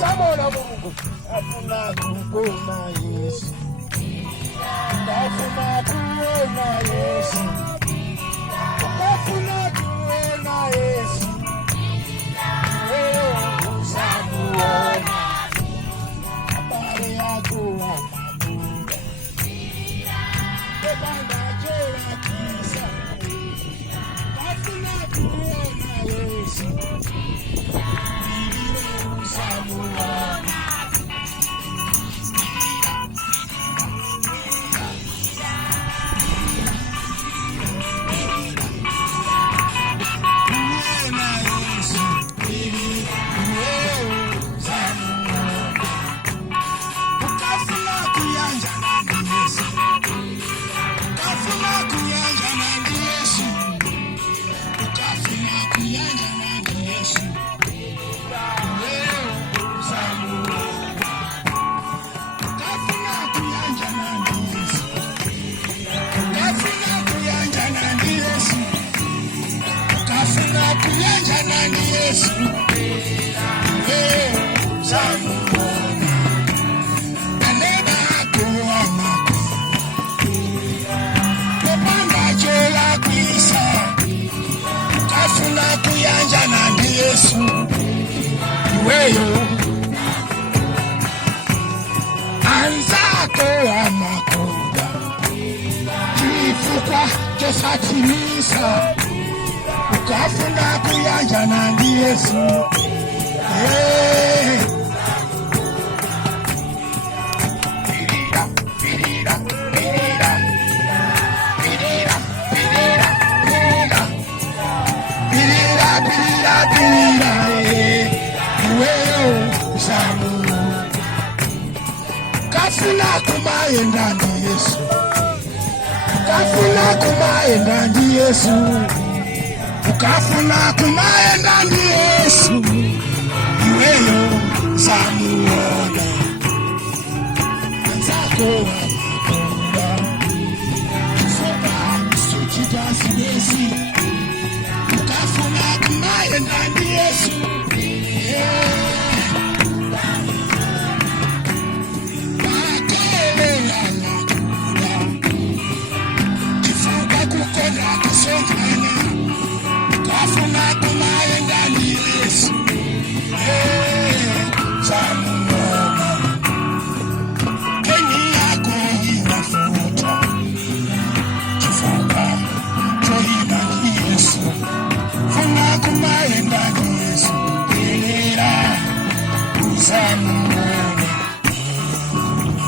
Samona Mungu afuna kuona Yesu, afuna kuona Yesu, afuna kuona Yesu, wewe usamuona habari yako anakuja bebanda jela kisa, afuna kuona Yesu. Yesu, weyo anzako amakoda kifukwa chosatimisa ukafuna kuyanja nandi Yesu. Kafuna kumaenda ndi Yesu, kafuna kumaenda ndi Yesu, kafuna kumaenda ndi Yesu, iweyo zamuona nzako wamakonda soka suchitasi Yesu, kafuna kumaenda ndi Yesu. Yesu,